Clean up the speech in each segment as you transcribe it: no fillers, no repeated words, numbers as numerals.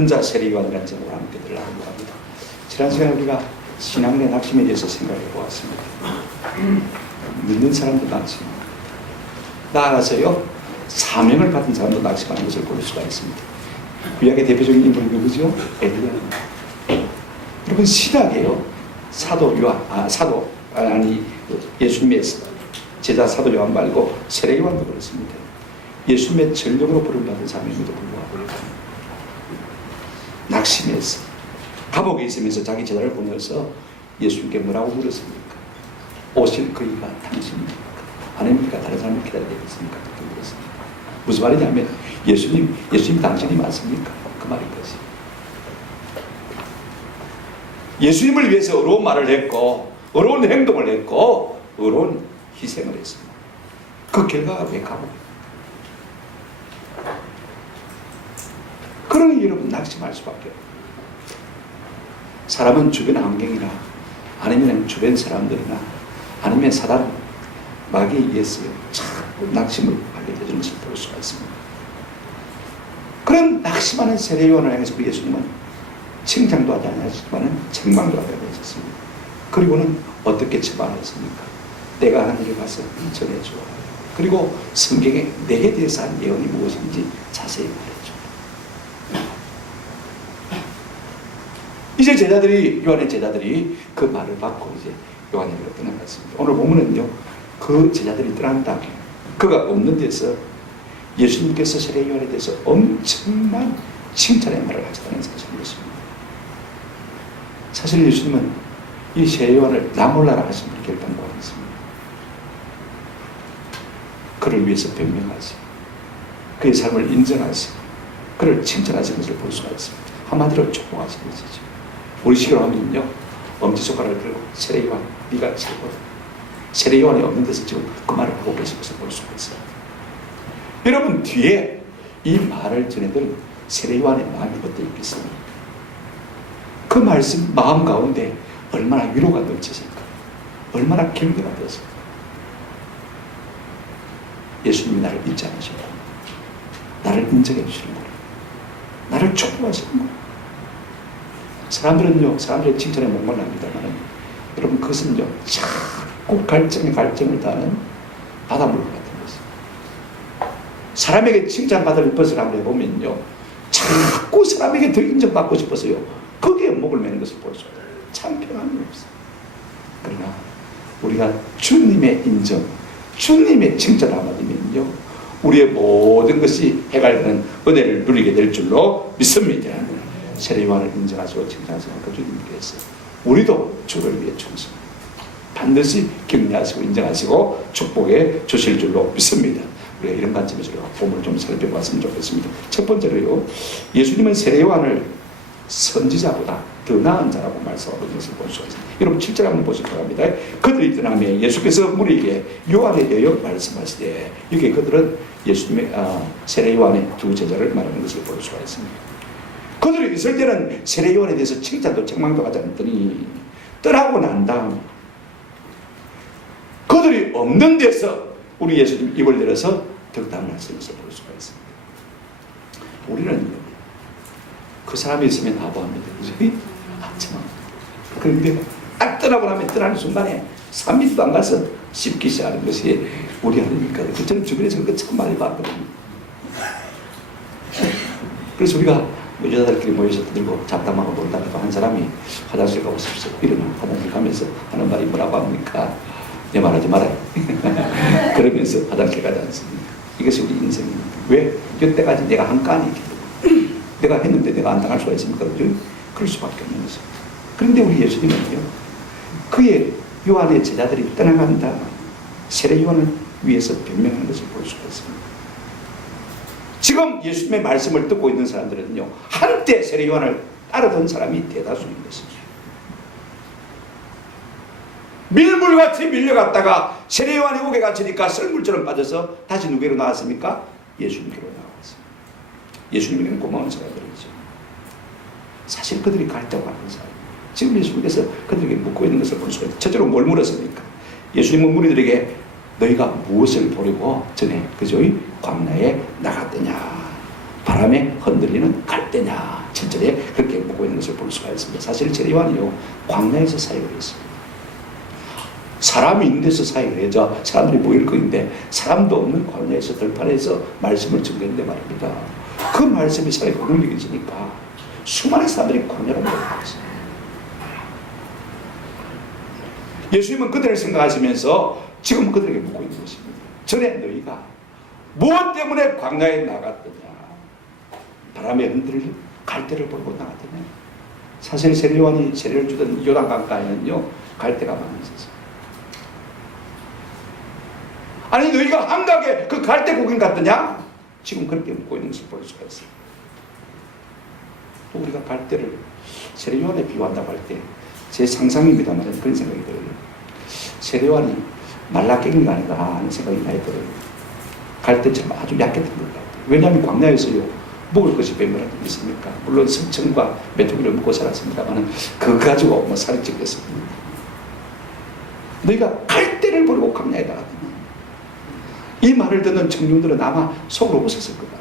혼자 세례요한이라는 제목으로 함께 들어가려고 합니다. 지난 시간에 우리가 신앙의 낙심에 대해서 생각해 보았습니다. 믿는 사람도 낙심, 나아가서요 사명을 받은 사람도 낙심하는 것을 볼 수가 있습니다. 구약의 대표적인 인물이 누구죠? 엘리야입니다. 여러분 신약에요 예수님의 제자 사도 요한 말고 세례 요한도 그렇습니다. 예수님의 전력으로 부름받은 사람임에도 불구하고 낙심해서 감옥에 있으면서 자기 제자를 보내서 예수님께 뭐라고 물었습니까? 오실 그이가 당신입니까? 아닙니까? 다른 사람을 기다려야 되겠습니까? 그렇게 물었습니다. 무슨 말이냐면 예수님 당신이 맞습니까? 그 말인 거지. 예수님을 위해서 어려운 말을 했고 어려운 행동을 했고 어려운 희생을 했습니다. 그 결과가 왜 감옥이에요? 그러니 여러분 낙심할 수밖에 없어요. 사람은 주변 환경이나 아니면 주변 사람들이나 아니면 사단 마귀에 의해서요 자꾸 낙심을 하게 되는 것을 볼 수가 있습니다. 그런 낙심하는 세례요한을 향해서 우리 예수님은 칭찬도 하지 않으셨지만 책망도 하게 되셨습니다. 그리고는 어떻게 처방했습니까? 내가 한 일을 가서 전해줘. 그리고 성경에 내게 대해서 한 예언이 무엇인지 자세히 말해줘. 이제 요한의 제자들이 그 말을 받고 이제 요한에게로 떠나갔습니다. 오늘 보면은요, 그 제자들이 떠난 다음에 그가 없는 데서 예수님께서 세례 요한에 대해서 엄청난 칭찬의 말을 하셨다는 사실이었습니다. 사실 예수님은 이 세례 요한을 나 몰라라 하신 분이 결단과 했습니다. 그를 위해서 변명하시고 그의 삶을 인정하시고 그를 칭찬하시는 것을 볼 수가 있습니다. 한마디로 축복하시는 것이죠. 우리 식으로 하면요, 엄지손가락을 들고 세례 요한 네가 최고다. 세례 요한이 없는 데서 지금 그 말을 하고 계신 것을 볼 수가 있어요. 여러분 뒤에 이 말을 전해들 세례 요한의 마음이 어떠했겠습니까? 그 말씀 마음 가운데 얼마나 위로가 넘치실까? 얼마나 격려가 되었을까? 예수님이 나를 잊지 않으시고 나를 인정해 주시는구나. 나를 축복하시는구나. 사람들의 칭찬에 목말랍니다만 여러분 그것은요 자꾸 갈증을 타는 바닷물 같은 것입니다. 사람에게 칭찬받을 것을 한번 해보면요 자꾸 사람에게 더 인정받고 싶어서요 거기에 목을 매는 것을 볼 수 있어요. 참 평안이 없어요. 그러나 우리가 주님의 인정, 주님의 칭찬 한마디면요 우리의 모든 것이 해갈되는 은혜를 누리게 될 줄로 믿습니다. 세례 요한을 인정하시고 칭찬하시는 그 주님께서 우리도 주를 위해 충성 반드시 격려하시고 인정하시고 축복해 주실 줄로 믿습니다. 우리가 이런 관점에서 본문을 좀 살펴봤으면 좋겠습니다. 첫 번째로요, 예수님은 세례 요한을 선지자보다 더 나은 자라고 말씀하고 있는 것을 볼 수가 있습니다. 여러분 7절 한번 보시기 바랍니다. 그들이 떠나며 예수께서 무리에게 요한에 대하여 말씀하시되, 여기 그들은 예수님의 세례 요한의 두 제자를 말하는 것을 볼 수가 있습니다. 그들이 있을 때는 세례 요한에 대해서 칭찬도 책망도 하지 않더니 떠나고 난 다음 그들이 없는 데서 우리 예수님 입을 내려서 덕담을 하시는 것을 볼 수가 있습니다. 우리는 그 사람이 있으면 아부합니다. 그죠? 참. 그런데 딱 떠나고 나면 떠나는 순간에 3미터도 안 가서 씹기 시작하는 것이 우리 아닙니까? 저는 주변에서 그거 참 많이 봤거든요. 그래서 우리가 여자들끼리 모여서 들고 잡담하고 놀다가 한 사람이 화장실 가고 싶어서 이러면 화장실 가면서 하는 말이 뭐라고 합니까? 내 말하지 말아요. 그러면서 화장실 가지 않습니까? 이것이 우리 인생입니다. 왜? 여태까지 내가 한 칸이 내가 했는데 내가 안 당할 수가 있습니까? 그럴 수밖에 없는 것입니다. 그런데 우리 예수님은요, 그의 요한의 제자들이 떠나간다 세례 요한을 위해서 변명하는 것을 볼 수가 있습니다. 지금 예수님의 말씀을 듣고 있는 사람들은요, 한때 세례 요한을 따르던 사람이 대다수인 것입니다. 밀물같이 밀려갔다가 세례 요한의 옥에 갇히니까 썰물처럼 빠져서 다시 누구로 나왔습니까? 예수님께로 나왔습니다. 예수님에게는 고마운 사람들이죠. 사실 그들이 갈대고 가는 사람. 지금 예수님께서 그들에게 묻고 있는 것을 볼 수가 있어요. 첫째로 뭘 물었습니까? 예수님은 무리들에게 너희가 무엇을 보려고 전에 그저 광야에 나갔더냐, 바람에 흔들리는 갈대냐, 7절에 그렇게 묻고 있는 것을 볼 수가 있습니다. 사실 세례요한이요 광야에서 사역을 했습니다. 사람이 있는 데서 사역을 해야죠. 사람들이 모일 거인데 사람도 없는 광야에서 들판에서 말씀을 전했는데 말입니다. 그 말씀이 살에 능력이 있으니까 수많은 사람들이 광야로 모여들었어요. 예수님은 그들을 생각하시면서 지금 그들에게 묻고 있는 것입니다. 전에 너희가 무엇 때문에 광야에 나갔더냐? 바람에 흔들려 갈대를 보고 나갔더냐? 사실 세례요한이 세례를 주던 요단강가에는요 갈대가 많이 있었어요. 아니 너희가 한강에 그 갈대 구경 갔더냐? 지금 그렇게 묻고 있는 것을 볼 수가 있어요. 또 우리가 갈대를 세례요한에 비유한다고 할 때 제 상상입니다만 그런 생각이 들어요. 세례요한이 말라깽이가 아닌가 하는 생각이 많이 들어요. 갈대처럼 아주 얕게 된 것 같아요. 왜냐하면 광야에서요 먹을 것이 몇 있습니까? 물론 성청과 메뚜기를 먹고 살았습니다만 그거 가지고 뭐 살이 찌겠습니다. 너희가 갈대를 버리고 광야에 나갔더니 이 말을 듣는 청중들은 아마 속으로 웃었을 것 같아요.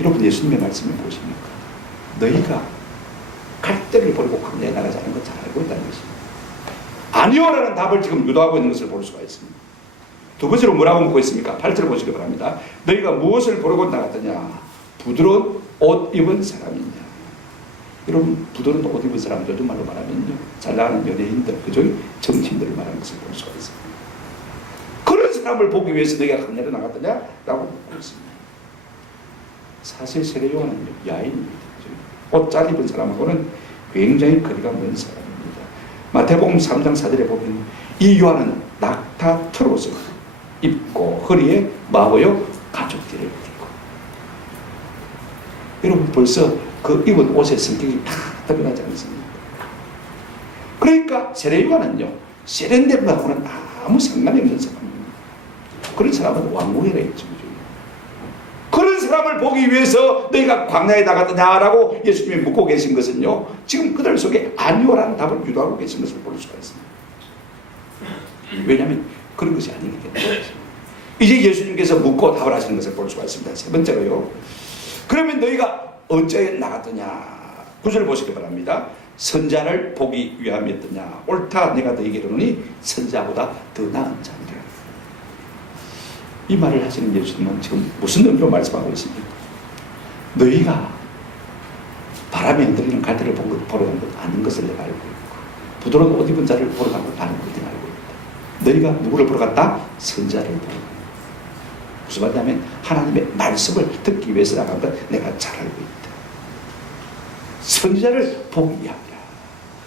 여러분 예수님의 말씀을 보십니까? 너희가 갈대를 버리고 광야에 나가자는 걸 잘 알고 있다는 것입니다. 아니요라는 답을 지금 유도하고 있는 것을 볼 수가 있습니다. 두 번째로 뭐라고 묻고 있습니까? 8절을 보시기 바랍니다. 너희가 무엇을 보려고 나갔더냐? 부드러운 옷 입은 사람이냐? 여러분 부드러운 옷 입은 사람 요즘 말로 말하면요 잘 나가는 연예인들 그죠? 정치인들을 말하는 것을 볼 수가 있습니다. 그런 사람을 보기 위해서 너희가 광야로 나갔더냐? 라고 묻고 있습니다. 사실 세례요한은 야인입니다. 옷 잘 입은 사람하고는 굉장히 거리가 먼 사람입니다. 마태복음 3장 4절에 보면 이 요한은 낙타 트롯을 입고 허리에 마보요 가죽띠를 띠고 여러분 벌써 그 입은 옷의 성격이 다 드러나지 않습니까? 그러니까 세례요한은요 세련됨하고는 아무 상관이 없는 사람입니다. 그런 사람은 왕궁이라 했죠. 그런 사람을 보기 위해서 너희가 광야에 나갔느냐라고 예수님이 묻고 계신 것은요 지금 그들 속에 아니오라는 답을 유도하고 계신 것을 볼 수가 있습니다. 왜냐하면 그런 것이 아니기 때문에 이제 예수님께서 묻고 답을 하시는 것을 볼 수가 있습니다. 세 번째로요 그러면 너희가 어째 나갔더냐? 9절 보시기 바랍니다. 선자를 보기 위함이었더냐? 옳다 내가 너희에게 이르노니 선자보다 더 나은 자니라. 이 말을 하시는 예수님은 지금 무슨 의미로 말씀하고 있습니까? 너희가 바람에 흔들리는 갈대를 보러 간 것 아닌 것을 내가 알고 있고 부드러운 옷 입은 자를 보러 간 것 아닌 것을 알고 있다. 너희가 누구를 보러 갔다? 선자를 보러 갔다. 무슨 말이냐면 하나님의 말씀을 듣기 위해서 나간 것 내가 잘 알고 있다. 선자를 보기 위함이라.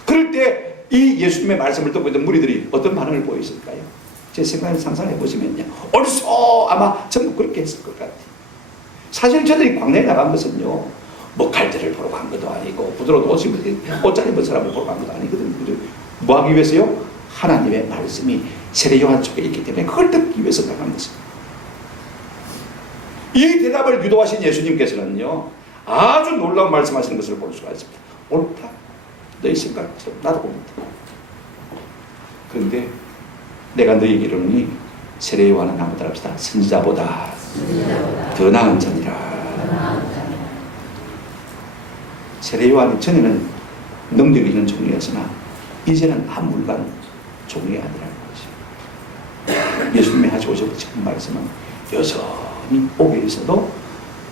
그럴 때 이 예수님의 말씀을 듣고 있는 무리들이 어떤 반응을 보였을까요? 제 생각을 상상해 보시면요 옳소 아마 전부 그렇게 했을 것 같아요. 사실 저들이 광야에 나간 것은요 뭐 갈대를 보러 간 것도 아니고 부드러운 옷 잘 입은 사람을 보러 간 것도 아니거든요. 뭐 하기 위해서요? 하나님의 말씀이 세례요한 속에 있기 때문에 그걸 듣기 위해서 나간 것입니다. 이 대답을 유도하신 예수님께서는요 아주 놀라운 말씀하시는 것을 볼 수가 있습니다. 옳다 너희 생각처럼 나도 봅니다. 그런데 내가 너희에게 이르노니 세례요한은 한번 따라합시다. 선지자보다 더 나은 자니라. 세례요한이 전에는 능력이 있는 종이었으나 이제는 한물간 종이 아니라는 것이죠. 예수님이 하시고 싶은 말씀은 여전히 오게 있어도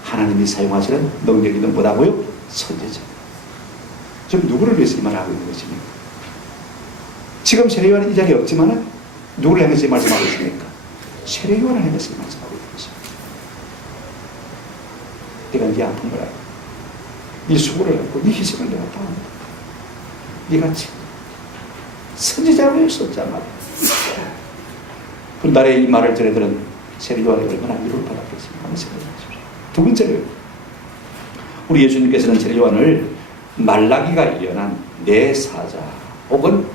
하나님이 사용하시는 능력이 있는 뭐라고요? 선지자. 지금 누구를 위해서 이 말을 하고 있는 것입니까? 지금 세례요한은 이 자리에 없지만은 누구를 향해서 말씀하고 있습니까? 세례요한을 향해서 말씀하고 있는 것입니다. 내가 네 아픔을 알고 네 수고를 알고 네 희생을 내가 다 합니다. 네가 선지자로 했었잖아. 그날에 이 말을 전해들은 세례요한이 얼마나 위로를 받았겠습니까? 한번 생각해 보십시오. 두 번째로요. 우리 예수님께서는 세례요한을 말라기가 예언한 내 사자 혹은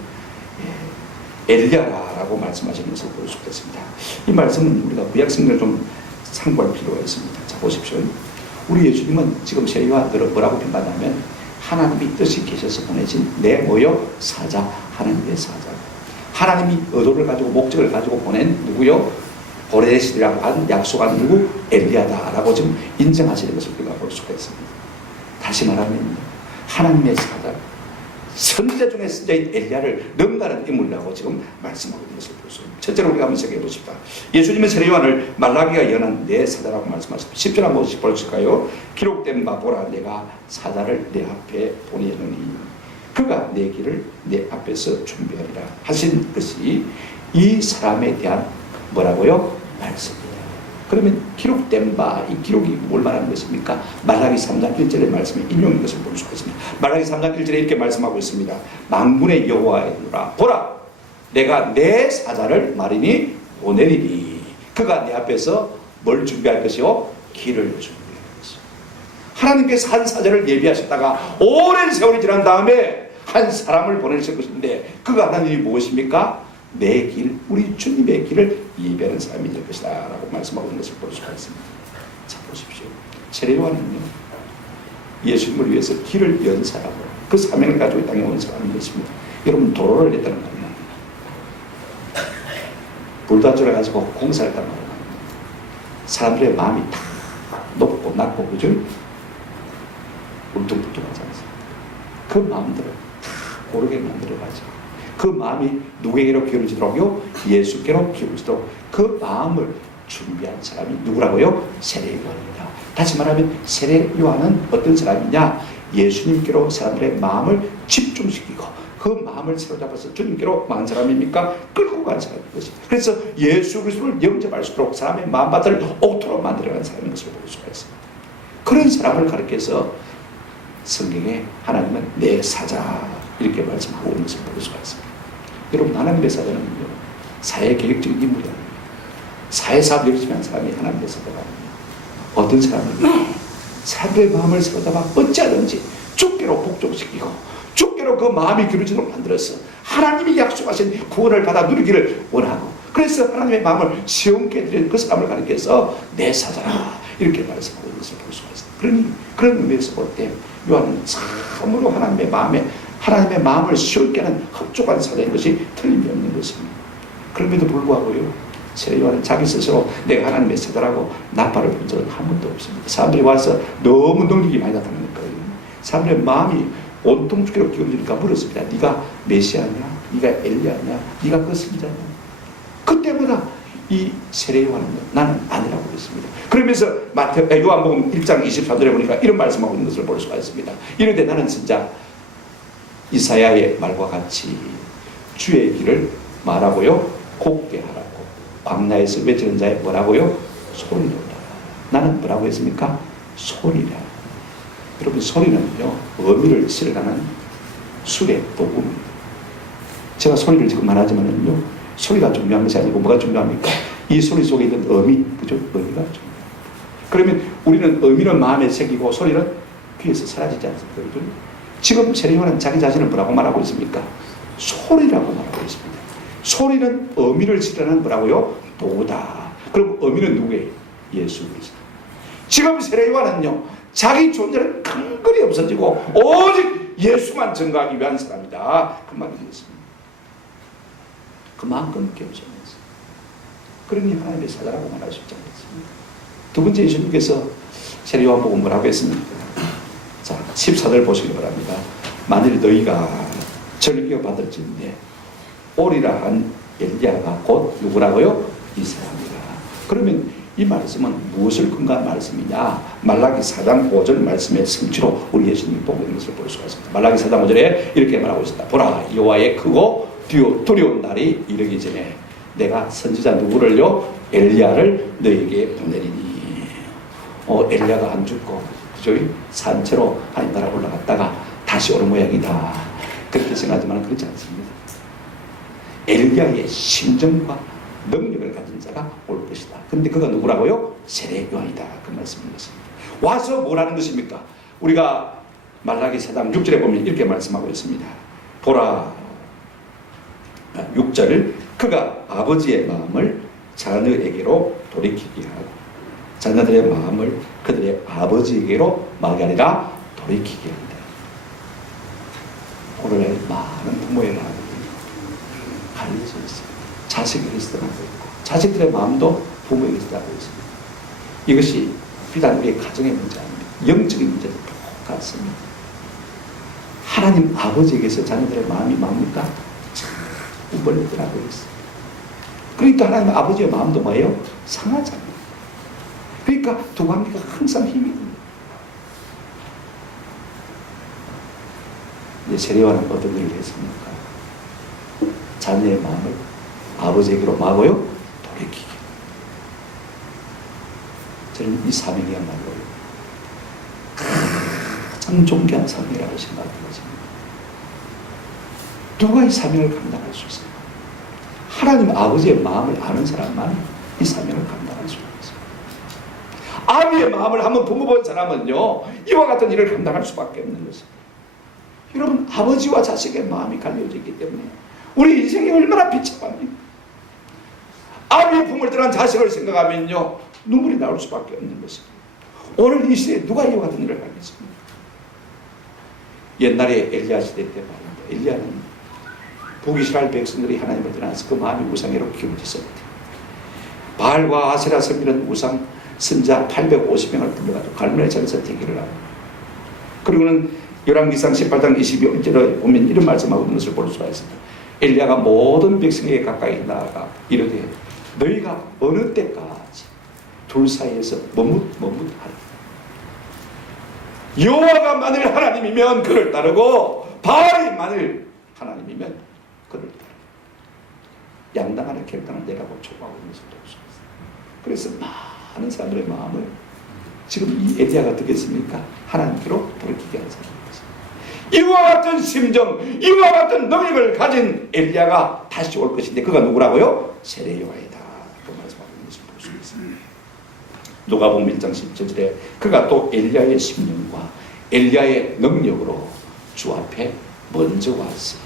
엘리야라고 말씀하시는 것을 볼 수가 있습니다. 이 말씀은 우리가 구약성경을 좀 참고할 필요가 있습니다. 자 보십시오. 우리 예수님은 지금 세례요한들을 뭐라고 평가하냐면 하나님이 뜻이 계셔서 보내신 내 뭐요? 사자, 하나님의 사자. 하나님이 의도를 가지고 목적을 가지고 보낸 누구요? 보내시리라고 한 약속한 누구? 엘리야다라고 지금 인정하시는 것을 우리가 볼 수가 있습니다. 다시 말하면 하나님의 사자, 선지자 중에 선지자인 엘리야를 능가하는 인물이라고 지금 말씀하고 있는 것을 볼 수 있습니다. 첫째로 우리가 한번 생각해 보십시다. 예수님은 세례요한을 말라기가 예언한 내 사자라고 말씀하셨습니다. 10절 한 번씩 보실까요? 기록된 바 보라, 내가 사자를 내 앞에 보내느니 그가 내 길을 내 앞에서 준비하리라 하신 것이 이 사람에 대한 뭐라고요? 말씀입니다. 그러면 기록된 바, 이 기록이 뭘 말하는 것입니까? 말라기 3장 1절의 말씀에 인용인 것을 볼 수가 있습니다. 말라기 3장 1절에 이렇게 말씀하고 있습니다. 만군의 여호와이노라, 보라, 내가 내 사자를 마리니 보내리니 그가 내 앞에서 뭘 준비할 것이요? 길을 준비할 것이요. 하나님께서 한 사자를 예비하셨다가 오랜 세월이 지난 다음에 한 사람을 보내실 것인데 그가 하나님이 무엇입니까? 내 길, 우리 주님의 길을 예배하는 사람이 될 것이다 라고 말씀하고 있는 것을 볼 수가 있습니다. 자, 보십시오. 세례요한은요, 예수님을 위해서 길을 연 사람으로 그 사명을 가지고 이 땅에 온 사람이었습니다. 여러분, 도로를 냈다는 말은 불단지를 가지고 공사를 했다는 말은 사람들의 마음이 다 높고 낮고 그죠? 울퉁불퉁하지 않습니까? 그 마음들을 다 고르게 만들어가지고 그 마음이 누구에게로 기울어지도록요? 예수께로 기울어지도록 그 마음을 준비한 사람이 누구라고요? 세례요한입니다. 다시 말하면 세례요한은 어떤 사람이냐? 예수님께로 사람들의 마음을 집중시키고 그 마음을 사로잡아서 주님께로 만 사람입니까? 끌고 간 사람인 것입니다. 그래서 예수 그리스도를 영접할 수 있도록 사람의 마음밭을 옥토로 만들어가는 사람인 것을 볼 수가 있습니다. 그런 사람을 가리켜서 성경에 하나님은 내 사자 이렇게 말씀하고 있는 것을 볼 수가 있습니다. 여러분, 하나님의 사자는요, 사회계획적인 인물이 아닙니다. 사회사업 열심히 하는 사람이 하나님의 사자가 아닙니다. 어떤 사람은 사람들의 마음을 사로잡아 어찌하든지 주께로 복종시키고 주께로 그 마음이 기울어지도록 만들어서 하나님이 약속하신 구원을 받아 누리기를 원하고 그래서 하나님의 마음을 시험케 해드리는 그 사람을 가리켜서 내 사자라 이렇게 말씀하고 있는 것을 볼 수가 있습니다. 그런 의미에서 볼 때 요한은 참으로 하나님의 마음을 시원케 하는 흡족한 사자인 것이 틀림이 없는 것입니다. 그럼에도 불구하고요, 세례요한은 자기 스스로 내가 하나님의 사자라고 나팔을 본 적은 한 번도 없습니다. 사람들이 와서 너무 능력이 많이 나타나는 거예요. 사람들의 마음이 온통 주께로 기울어지니까 물었습니다. 네가 메시아냐? 네가 엘리야냐? 네가 그 선지자냐? 그때마다 이 세례요한은 나는 아니라고 그랬습니다. 그러면서 요한복음 1장 24절에 보니까 이런 말씀하고 있는 것을 볼 수가 있습니다. 이런데 나는 진짜 이사야의 말과 같이 주의 길을 말하고요, 곱게 하라고 광야에서 외치는 자의 뭐라고요? 소리로다. 나는 뭐라고 했습니까? 소리라. 여러분, 소리는요, 의미를 실어가는 술의 도구입니다. 제가 소리를 지금 말하지만은요, 소리가 중요한 것이 아니고 뭐가 중요합니까? 이 소리 속에 있는 의미, 그죠? 의미가 중요합니다. 그러면 우리는 의미는 마음에 새기고 소리는 귀에서 사라지지 않습니까? 그죠? 지금 세례요한은 자기 자신을 뭐라고 말하고 있습니까? 소리라고 말하고 있습니다. 소리는 의미를 실현하는 뭐라고요? 도구다. 그럼 의미는 누구예요? 예수 그리스도. 지금 세례요한은요, 자기 존재는 근거리 없어지고 오직 예수만 증거하기 위한 사람이다. 그 말이 되겠습니다. 그만큼 겸손했어요. 그러니 하나님의 사자라고 말할 수 있지 않겠습니까? 두 번째, 예수님께서 세례요한 보고 뭐라고 했습니까? 자, 14절 보시기 바랍니다. 만일 너희가 절기を받을지인데 오리라 한 엘리야가 곧 누구라고요? 이 사람이라. 그러면 이 말씀은 무엇을 근거한 말씀이냐? 말라기 4장 5절 말씀의 성취로 우리 예수님이 보고 있는 것을 볼 수가 있습니다. 말라기 4장 5절에 이렇게 말하고 있습니다. 보라, 여호와의 크고 두려운 날이 이르기 전에 내가 선지자 누구를요? 엘리야를 너에게 보내리니. 엘리야가 안 죽고 그죠? 산채로 하나님 나라 올라갔다가 다시 오는 모양이다. 그렇게 생각하지만 그렇지 않습니다. 엘리야의 심정과 능력을 가진 자가 올 것이다. 그런데 그가 누구라고요? 세례요한이다. 그 말씀인 것입니다. 와서 뭐라는 것입니까? 우리가 말라기 4장 6절에 보면 이렇게 말씀하고 있습니다. 보라, 6절, 그가 아버지의 마음을 자녀에게로 돌이키게 하고 자녀들의 마음을 그들의 아버지에게로 막이 아니라 돌이키게 한다. 오늘날 많은 부모의 마음이 갈려져 있어요. 자식에게 떠나고 있고 자식들의 마음도 부모에게서 하고 있습니다. 이것이 비단 우리의 가정의 문제 아닙니다. 영적인 문제도 똑같습니다. 하나님 아버지에게서 자녀들의 마음이 뭡니까? 자꾸 멀리 떠나고 있어요. 그러니까 하나님 아버지의 마음도 뭐예요? 상하잖아요. 그러니까 두 관계가 항상 힘이 듭니다. 이제 세례요한은 어떤 일을 했습니까? 자녀의 마음을 아버지에게로 마고요 돌이키게. 저는 이 사명이야말로 가장 존귀한 사명이라고 생각합니다. 누가 이 사명을 감당할 수 있습니까? 하나님 아버지의 마음을 아는 사람만 이 사명을 감당할 수 있어요. 아비의 마음을 한번 품어본 사람은요 이와 같은 일을 감당할 수밖에 없는 것입니다. 여러분, 아버지와 자식의 마음이 갈려져 있기 때문에 우리 인생이 얼마나 비참합니까? 아비의 품을 떠난 자식을 생각하면요 눈물이 나올 수밖에 없는 것입니다. 오늘 이 시대에 누가 이와 같은 일을 하겠습니까? 옛날에 엘리야 시대 때 말입니다. 엘리야는 보기 싫어할 백성들이 하나님을 떠나서 그 마음이 우상으로 기울어졌습니다. 바알과 아세라 섬기는 우상 선자 850명을 불러가지고 갈멜의 절에서 대기를 하고, 그리고는 열왕기상 18장 22절에 보면 이런 말씀하고 있는 것을 볼 수가 있습니다. 엘리야가 모든 백성에게 가까이 나아가 이르되 너희가 어느 때까지 둘 사이에서 머뭇하라. 여호와가 만일 하나님이면 그를 따르고 바알이 만일 하나님이면 그를 따르라. 양당하는 결단을 내라고 촉구하고 있는 것을 볼 수 있습니다. 그래서 많은 사람들의 마음을 지금 이 엘리야가 어떻겠습니까? 하나님께로 돌이키게 하는 사람입니다. 이와 같은 심정, 이와 같은 능력을 가진 엘리야가 다시 올 것인데 그가 누구라고요? 세례요한이다. 그 말씀하고 있는 것을 볼 수 있습니다. 누가복음 1장 17절에 그가 또 엘리야의 심령과 엘리야의 능력으로 주 앞에 먼저 왔어.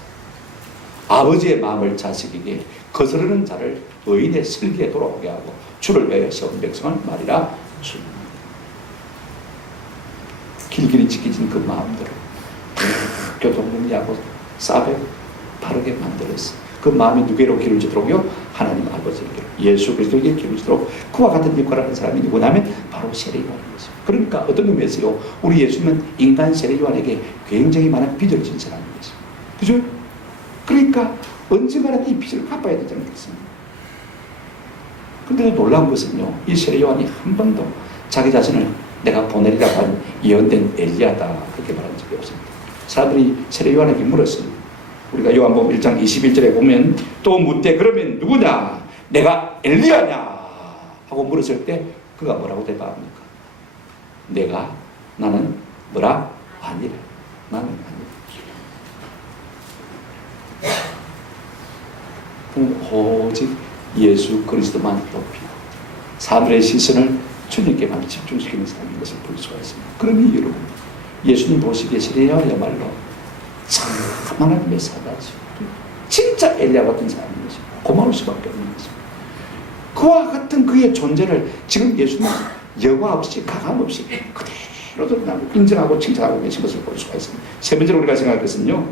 아버지의 마음을 자식에게 거스르는 자를 의인의 슬기에 돌아오게 하고 주를 위하여 세운 백성을 말이라 줍니다. 길길이 지켜진 그 마음들을 교통정리하고 싸배 바르게 만들었어. 그 마음이 누구로 기울어지도록요? 하나님 아버지에게로, 예수 그리스도에게 기울어지도록 그와 같은 역할을 하는 사람이 누구냐면 바로 세례요한이었어요. 그러니까 어떤 의미에서요, 우리 예수님은 인간 세례요한에게 굉장히 많은 빚을 진 사람이었어요. 그죠? 그러니까 언젠가는 이 빚을 갚아야 되지 않겠습니까? 근데 놀라운 것은요, 이 세례요한이 한 번도 자기 자신을 내가 보내리라고 한 예언된 엘리야다 그렇게 말한 적이 없습니다. 사람들이 세례요한에게 물었습니다. 우리가 요한복음 1장 21절에 보면 또 묻되 그러면 누구냐? 내가 엘리야냐? 하고 물었을 때 그가 뭐라고 대답합니까? 나는 뭐라? 아니라. 나는 아니라. 오직 예수 그리스도만 높이고 사람들의 시선을 주님께만 집중시키는 사람인 것을 볼 수가 있습니다. 그러니 여러분, 예수님 보시기에 세례요한이야말로 참 하나님의 사자죠. 진짜 엘리야 같은 사람인 것입니다. 고마울 수밖에 없는 것입니다. 그와 같은 그의 존재를 지금 예수님은 여과 없이 가감 없이 그대로 인정하고 칭찬하고 계신 것을 볼 수가 있습니다. 세 번째로 우리가 생각할 것은요,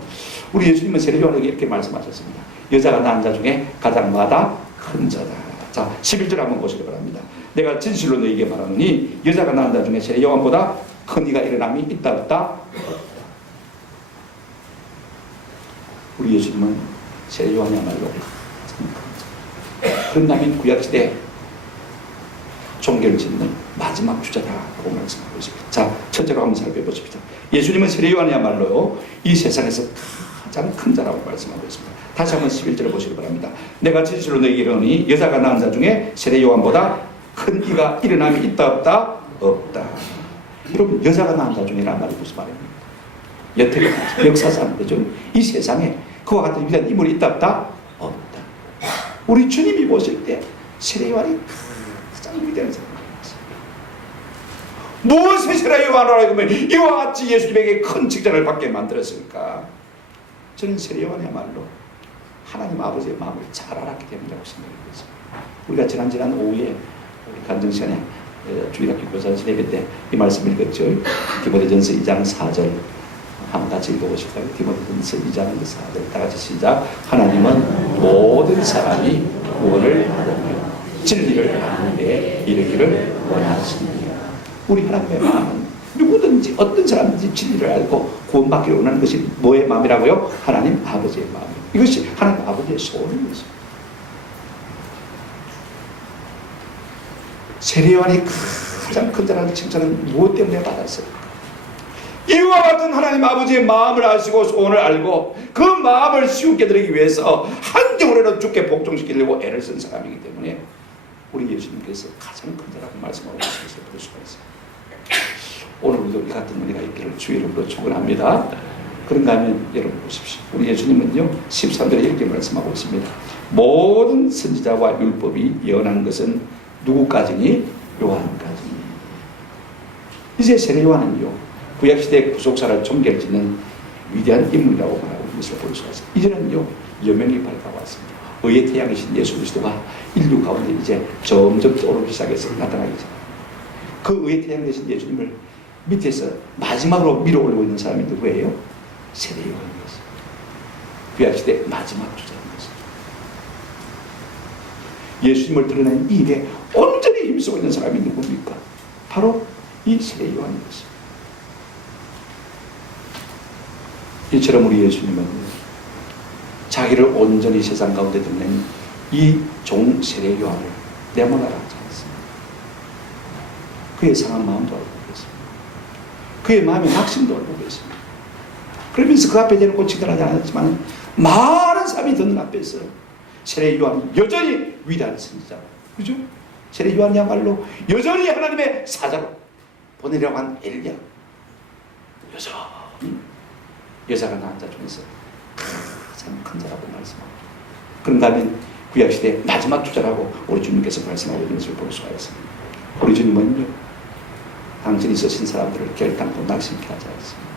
우리 예수님은 세례요한에게 이렇게 말씀하셨습니다. 여자가 낳은 자 중에 가장 마다 큰 자다. 자, 11절 한번 보시기 바랍니다. 내가 진실로 너에게 말하노니 여자가 낳은 자 중에 세례요한보다 큰 이가 일어남이 있다 없다? 우리 예수님은 세례요한이야말로 그런다면 구약시대 종교를 짓는 마지막 주자라고 말씀하고 있습니다. 자, 첫째로 한번 살펴보십시오. 예수님은 세례요한이야말로 이 세상에서 가장 큰 자라고 말씀하고 있습니다. 다시 한번 11절을 보시기 바랍니다. 내가 진실로 너에게 이르노니 여자가 낳은 자 중에 세례요한보다 큰 이가 일어남이 있다 없다? 없다. 여러분, 여자가 낳은 자 중에란 말이 무슨 말입니까? 여태까지 역사상 이 세상에 그와 같은 위대한 인물이 있다 없다? 없다. 우리 주님이 보실 때 세례요한이 가장 위대한 사람입니다. 무엇을 세례요한이라고 하면 이와 같이 예수님에게 큰 칭찬을 받게 만들었을까? 저는 세례요한이야말로 하나님 아버지의 마음을 잘 알았기 때문이라고 생각했습니다. 우리가 지난 오후에 우리 간증 시간에 주일학교 교사 예배 때 이 말씀 읽었죠. 디모데전서 2장 4절 한번 같이 읽어보실까요? 디모데전서 2장 4절 다 같이 시작. 하나님은 모든 사람이 구원을 받으며 진리를 아는 데 이르기를 원하시니. 우리 하나님의 마음은 누구든지 어떤 사람든지 진리를 알고 구원받기를 원하는 것이 뭐의 마음이라고요? 하나님 아버지의 마음. 이것이 하나님 아버지의 소원입니다. 세례요한이 가장 큰 자라는 칭찬은 무엇 때문에 받았을까? 이와 같은 하나님 아버지의 마음을 아시고 소원을 알고 그 마음을 쉬우게 드리기 위해서 한정으로라도 주께 복종시키려고 애를 쓴 사람이기 때문에 우리 예수님께서 가장 큰 자라고 말씀하고 계셔서 볼 수가 있어요. 오늘 우리도 이 같은 은혜가 있기를 주의 이름으로 축원합니다. 그런가 하면 여러분 보십시오. 우리 예수님은요 13절에 이렇게 말씀하고 있습니다. 모든 선지자와 율법이 예언한 것은 누구까지니? 요한까지니. 이제 세례 요한은요 구약시대의 구속사를 종결 짓는 위대한 인물이라고 말하고 있는 것을 볼 수가 있습니다. 이제는요 여명이 밝아왔습니다. 의의 태양이신 예수 그리스도가 인류 가운데 이제 점점 떠오르기 시작해서 나타나기 시작합니다. 그 의의 태양 되신 예수님을 밑에서 마지막으로 밀어 올리고 있는 사람이 누구예요? 세례 요한이었어요. 구약시대 마지막 주자인 것입니다. 예수님을 드러낸 이 일에 온전히 힘쓰고 있는 사람이 누굽니까? 바로 이 세례 요한이었어요. 이처럼 우리 예수님은 자기를 온전히 세상 가운데 드러낸 이 종 세례 요한을 내모나라 하지 않습니다. 그의 상한 마음도 알고 계십니다. 그의 마음의 낙심도 알고 계십니다. 그러면서 그 앞에 대놓고 칭찬하지 않았지만 많은 사람이 듣는 앞에서 세례 요한이 여전히 위대한 선지자로, 그죠? 세례 요한이야말로 여전히 하나님의 사자로 보내려고 한 엘리야, 여전히 여자가 낳은 자 중에서 가장 큰 자라고 말씀하고, 그런가 하면 구약시대 마지막 주자라고 우리 주님께서 말씀하고 있는 것을 볼 수가 있습니다. 우리 주님은요 당신이 쓰신 사람들을 결단코 낙심케 하지 않습니다.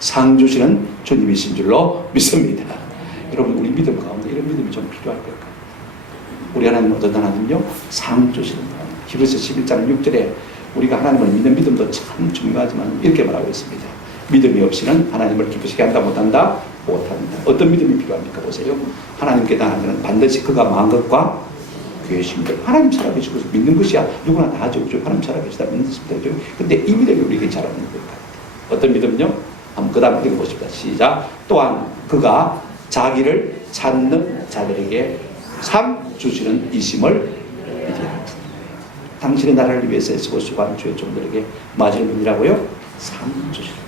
상 주시는 주님이신 줄로 믿습니다. 여러분 우리 믿음 가운데 이런 믿음이 좀 필요할 것 같아요. 우리 하나님은 어떤 하나님은요 상 주시는 하나님. 히브리서 11장 6절에 우리가 하나님을 믿는 믿음도 참 중요하지만 이렇게 말하고 있습니다. 믿음이 없이는 하나님을 기쁘시게 한다 못한다? 못합니다. 어떤 믿음이 필요합니까? 보세요. 하나님께 당하는 것은 반드시 그가 망한 것과 계십니다. 하나님 살아계시고 믿는 것이야 누구나 다 하죠. 하나님 살아계시다 믿는 것입니다. 근데 이 믿음이 우리에게 잘 없는 걸까요? 어떤 믿음요? 한번 그 다음 읽어보십시다. 시작. 또한 그가 자기를 찾는 자들에게 상 주시는 이심을 믿으라. 당신의 나라를 위해서 애쓰고 수고하는 주의 종들에게 맞을 분이라고요? 상 주시는 분.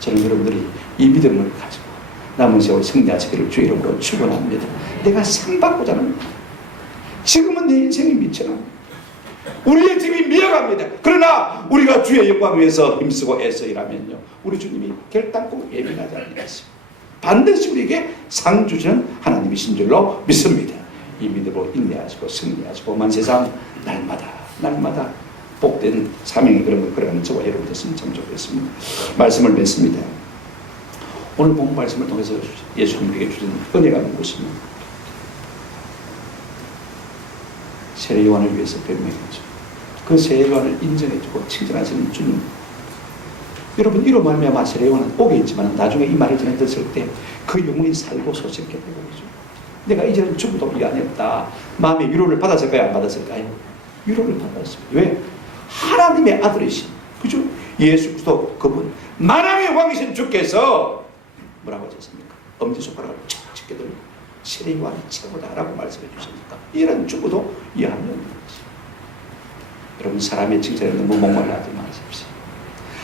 저는 여러분들이 이 믿음을 가지고 남은 세월 승리하시기를 주의 이름으로 축원합니다. 내가 상 받고자 하는 지금은 내 인생이 미쳐납니다. 우리의 집이 미어갑니다. 그러나 우리가 주의 영광을 위해서 힘쓰고 애써 일하면요 우리 주님이 결단코 예민하지 않겠습니다. 반드시 우리에게 상 주시는 하나님이신 줄로 믿습니다. 이 믿음으로 인내하시고 승리하시고 만 세상 날마다 복된 사명이 그런 걸 걸어가는 저와 여러분 됐으면 참 좋겠습니다. 말씀을 맺습니다. 오늘 본 말씀을 통해서 예수님에게 주신 은혜가 무엇이냐? 세례 요한을 위해서 변명했죠. 그 세례 요한을 인정해주고 칭찬하시는 주님. 여러분 이로 말미암아 세례 요한은 옥에 있지만 나중에 이 말을 전해 들었을 때 그 영혼이 살고 소식했게 되고 그죠. 내가 이제는 죽어도 미안이 없다. 마음의 위로를 받았을까요? 안 받았을까요? 위로를 받았습니다. 왜? 하나님의 아들이신 그죠? 예수 그리스도 그분 만왕의 왕이신 주께서 뭐라고 하셨습니까? 엄지손가락을 착 짚게 들고 세례 요한이 최고다라고 말씀해 주십니까? 이런 죽어도 이해하는 것이. 여러분 사람의 칭찬에 너무 목말라하지 마십시오.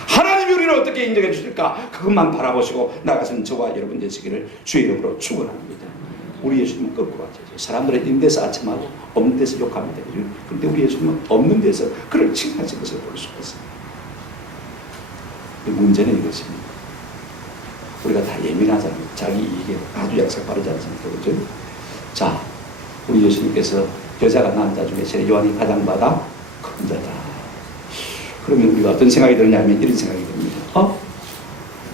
하나님이 우리를 어떻게 인정해 주실까? 그것만 바라보시고 나가신 저와 여러분 되시기를 주의 이름으로 축원합니다. 우리 예수님은 거꾸로 하죠. 사람들은 있는 데서 아첨하고 없는 데서 욕합니다. 그런데 우리 예수님은 없는 데서 그를 칭찬하신 것을 볼 수가 있습니다. 문제는 이것입니다. 우리가 다 예민하잖아요. 자기 이익에 아주 약삭 빠르지 않습니까? 그렇죠? 자, 우리 예수님께서 여자가 낳은 자 중에 세례 요한이 가장 받아 큰 자다. 그러면 우리가 어떤 생각이 드느냐면 이런 생각이 듭니다.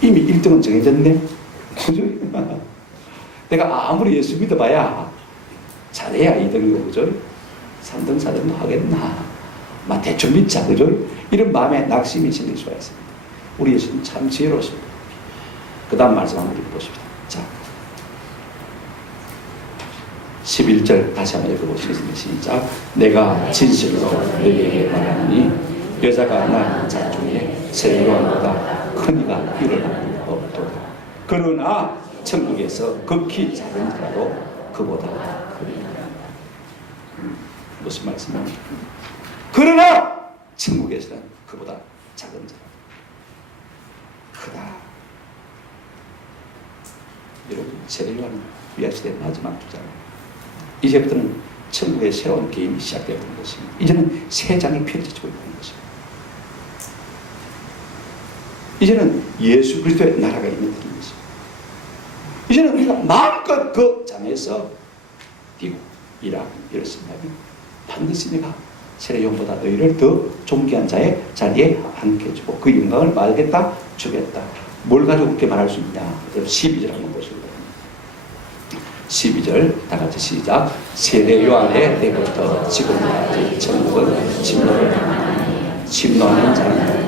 이미 1등은 정해졌네. 그죠? 내가 아무리 예수 믿어봐야 잘해야 2등이고 그죠? 3등 4등도 하겠나. 막 대충 믿자 그죠? 이런 마음에 낙심이 생길 수가 있습니다. 우리 예수님 참 지혜로우십니다. 그 다음 말씀 한번 읽어보십시다. 자, 11절 다시 한번 읽어보시겠습니다. 시작. 내가 진실로 너희에게 말하노니 여자가 낳은 자 중에 새 요한보다 큰 이가 일어나는 없도다. 그러나 천국에서 극히 작은 자라도 그보다 크리라. 무슨 말씀입니까? 그러나 천국에서는 그보다 작은 자 크다. 여러분, 세례요한은 위아시대 마지막 주자입니다. 이제부터는 천국의 새로운 게임이 시작되는 것입니다. 이제는 새 장이 펼쳐지고 있는 것입니다. 이제는 예수 그리스도의 나라가 있는 것입니다. 이제는 우리가 마음껏 그 장에서 뛰고 일하고 이렇습니다. 반드시 내가 세례요한보다 너희를 더 존귀한 자의 자리에 앉게 해주고 그 영광을 말겠다 주겠다. 뭘 가지고 그렇게 말할 수 있냐? 12절 한번 보시기 바랍니다. 12절 다 같이 시작. 세례요한의 때부터 지금까지 천국은 침노하는 자는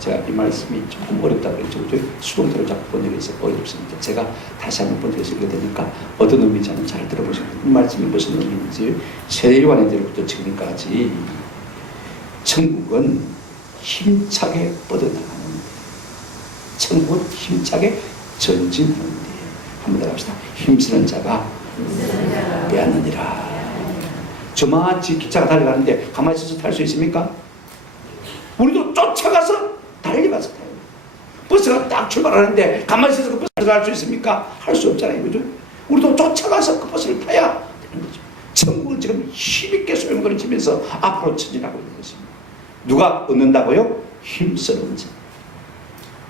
제가 이 말씀이 조금 어렵다 그랬죠. 수동태로 자꾸 번역이 있어 어렵습니다. 제가 다시 한번 번역해서 읽어드리니까 어떤 의미인지 한번 잘 들어보시고 이 말씀이 무슨 의미인지. 세례요한의 때부터 지금까지 천국은 힘차게 뻗어나가는 천국은 힘차게 전진하는데 한번 더 갑시다. 힘쓰는 자가 빼앗느니라. 저마치 기차가 달려가는데 가만히 있어서 탈 수 있습니까? 우리도 쫓아가서 달려가서 타요. 버스가 딱 출발하는데 가만히 있어서 그 버스를 갈 수 있습니까? 할 수 없잖아요. 그죠? 우리도 쫓아가서 그 버스를 타야 되는 거죠. 천국은 지금 힘있게 소용돌이치면서 앞으로 전진하고 있는 것입니다. 누가 얻는다고요? 힘쓰는 자.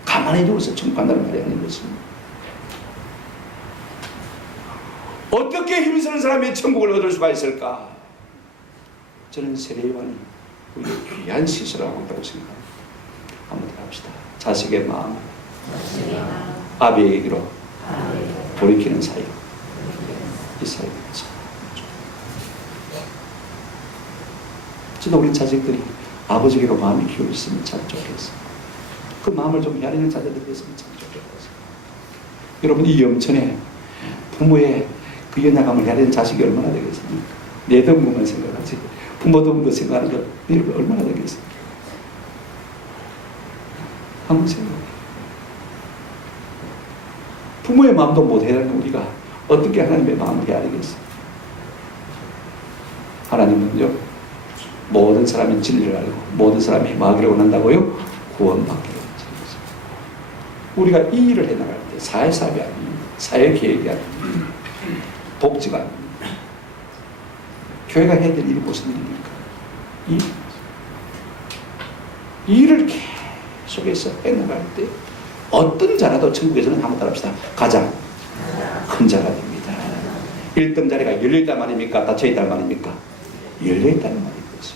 가만히 누워서 천국 간다는 말이 아닌 것입니다. 어떻게 힘쓰는 사람이 천국을 얻을 수가 있을까? 저는 세례요한이 우리의 귀한 시설을 하고 있다고 생각합니다. 한번 더 합시다. 자식의 마음, 아비에게로 돌이키는 사이, 이 사이입니다. 저도 우리 자식들이 아버지에게로 마음이 기울었으면 참 좋겠어요. 그 마음을 좀 헤아리는 자들이 됐으면 참 좋겠어요. 여러분, 이 염천에 부모의 그 연약함을 헤아리는 자식이 얼마나 되겠습니까? 내 덕분만 생각하지 부모 덕분도 생각하는 것 여러분 얼마나 되겠습니까? 한번 생각해요. 부모의 마음도 못 헤아리는 우리가 어떻게 하나님의 마음을 헤아리겠어요? 하나님은요, 모든 사람이 진리를 알고 모든 사람이 마귀를 원한다고요? 구원받기를 원하십니다. 우리가 이 일을 해나갈 때 사회사업이 아닙니다. 사회계획이 아닙니다. 복지가 아닙니다. 교회가 해야 될 일이 무슨 일입니까? 이 일을 계속해서 해나갈 때 어떤 자라도 천국에서는 한번 따라합시다. 가장 큰 자가 됩니다. 1등 자리가 열려있단 말입니까? 닫혀있단 말입니까? 열려있다는 말인 거죠.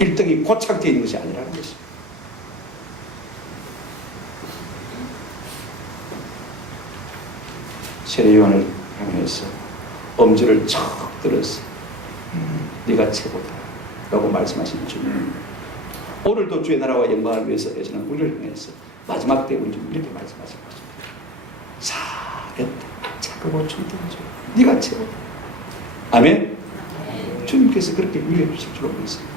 1등이 고착되어 있는 것이 아니라는 것입니다. 세례요한을 향해서 엄지를 척 들었어. 네가 최고다 라고 말씀하신 주님, 오늘도 주의 나라와 영광을 위해서 애쓰는 우리를 향해서 마지막 때 우리 좀 이렇게 말씀하신 것입니다. 잘했다, 착하고 충분한 주, 네가 최고다. 아멘. 주님께서 그렇게 위로해 주실 줄 믿습니다.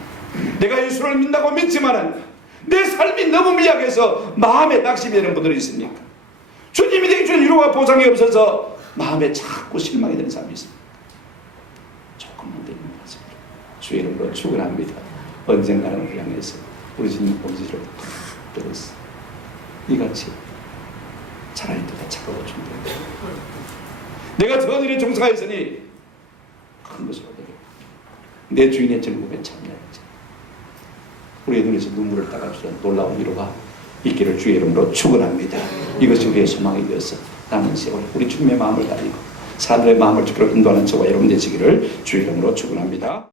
내가 예수를 믿는다고 믿지만은 내 삶이 너무 미약해서 마음에 낙심이 되는 분들이 있습니까? 주님이 내게 주는 위로와 보상이 없어서 마음에 자꾸 실망이 되는 사람이 있습니다. 조금만 되는 것 같습니다. 주의 이름으로 축원합니다. 언젠가는 우리 향해서 우리 주님 엄지를 탁 들었어. 이같이 차라리 더 착하고 충분해. 내가 저 일에 종사하였으니 큰 것으로 되게 내 주인의 즐거움에 참여하자. 우리의 눈에서 눈물을 닦아주는 놀라운 위로가 있기를 주의 이름으로 축원합니다. 이것이 우리의 소망이 되어서 남은 세월 우리 주님의 마음을 다리고 사람들의 마음을 주기로 인도하는 저와 여러분 되시기를 주의 이름으로 축원합니다.